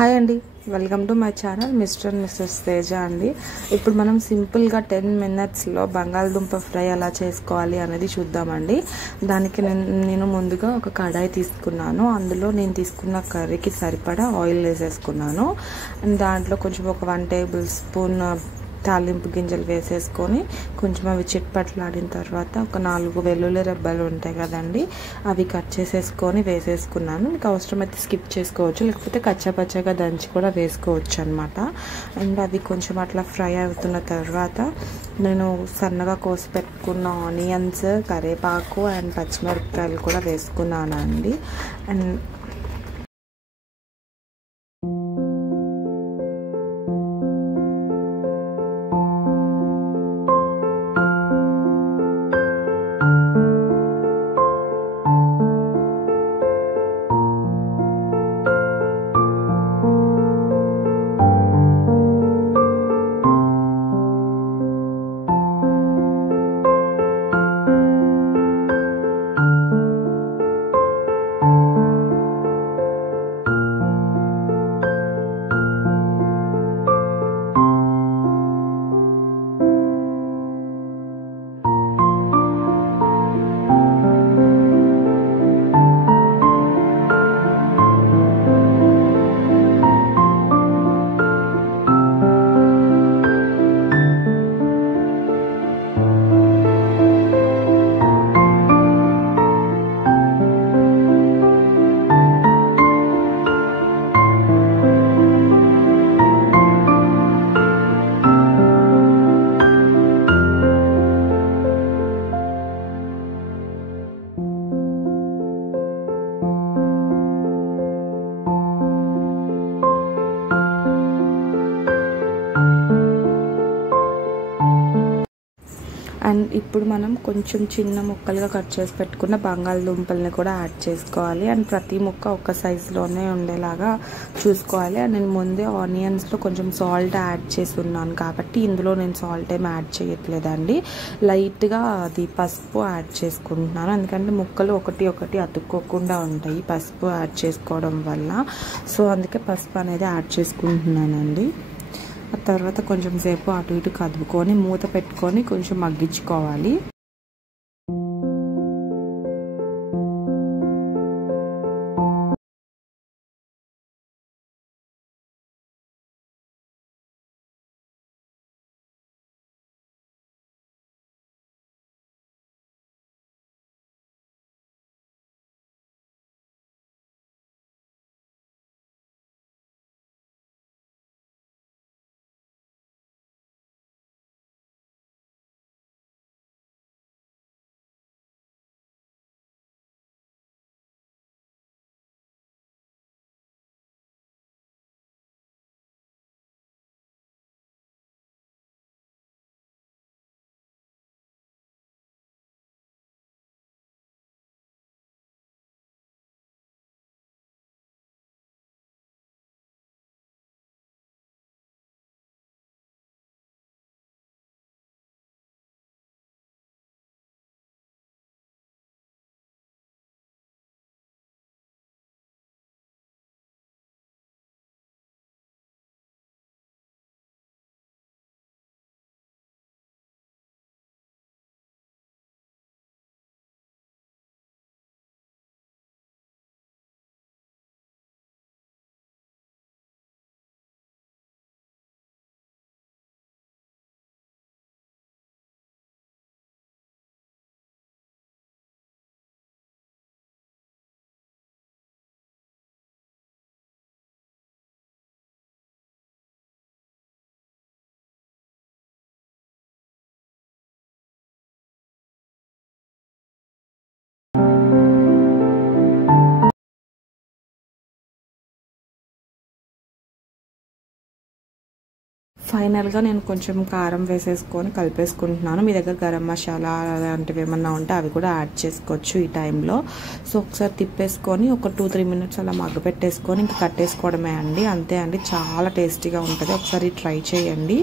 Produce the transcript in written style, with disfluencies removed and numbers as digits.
Hi అండి, welcome to my channel mister and missus Teja అండి. ఇప్పుడు మనం సింపుల్గా 10 minutesలో బంగాళదుంప ఫ్రై ఎలా చేసుకోవాలి అనేది చూద్దామండి. దానికి నేను ముందుగా ఒక కడాయి తీసుకున్నాను. అందులో నేను తీసుకున్న కర్రీకి సరిపడా ఆయిల్ వేసేసుకున్నాను. అండ్ దాంట్లో కొంచెం ఒక 1 tablespoon తాలింపు గింజలు వేసేసుకొని కొంచెం అవి చిట్పట్లాడిన తర్వాత ఒక 4 వెల్లుల్లి రెబ్బలు ఉంటాయి కదండి, అవి కట్ చేసేసుకొని వేసేసుకున్నాను. మీకు అవసరమైతే స్కిప్ చేసుకోవచ్చు, లేకపోతే కచ్చాపచ్చగా దంచి కూడా వేసుకోవచ్చు అనమాట. అండ్ అవి కొంచెం అట్లా ఫ్రై అవుతున్న తర్వాత నేను సన్నగా కోసి పెట్టుకున్న ఆనియన్స్, కరివేపాకు అండ్ పచ్చిమిరపకాయలు కూడా వేసుకున్నాను అండి. అండ్ ఇప్పుడు మనం కొంచెం చిన్న ముక్కలుగా కట్ చేసి పెట్టుకున్న బంగాళదుంపల్ని కూడా యాడ్ చేసుకోవాలి. అండ్ ప్రతి ముక్క ఒక సైజులోనే ఉండేలాగా చూసుకోవాలి. అండ్ నేను ముందే ఆనియన్స్లో కొంచెం సాల్ట్ యాడ్ చేసి ఉన్నాను కాబట్టి ఇందులో నేను సాల్ట్ ఏమి యాడ్ చేయట్లేదండి. లైట్గా అది పసుపు యాడ్ చేసుకుంటున్నాను, ఎందుకంటే ముక్కలు ఒకటి అతుక్కోకుండా ఉంటాయి పసుపు యాడ్ చేసుకోవడం వల్ల. సో అందుకే పసుపు అనేది యాడ్ చేసుకుంటున్నానండి. ఆ తర్వాత కొంచెం సేపు అటు ఇటు కదుపుకొని మూత పెట్టుకొని కొంచెం మగ్గించుకోవాలి. ఫైనల్గా నేను కొంచెం కారం వేసేసుకొని కలిపేసుకుంటున్నాను. మీ దగ్గర గరం మసాలా అలాంటివి ఏమన్నా ఉంటే అవి కూడా యాడ్ చేసుకోవచ్చు ఈ టైంలో. సో ఒకసారి తిప్పేసుకొని ఒక 2-3 minutes అలా మగ్గ పెట్టేసుకొని ఇంకా కట్టేసుకోవడమే అండి. అంతే అండి, చాలా టేస్టీగా ఉంటుంది. ఒకసారి ట్రై చేయండి.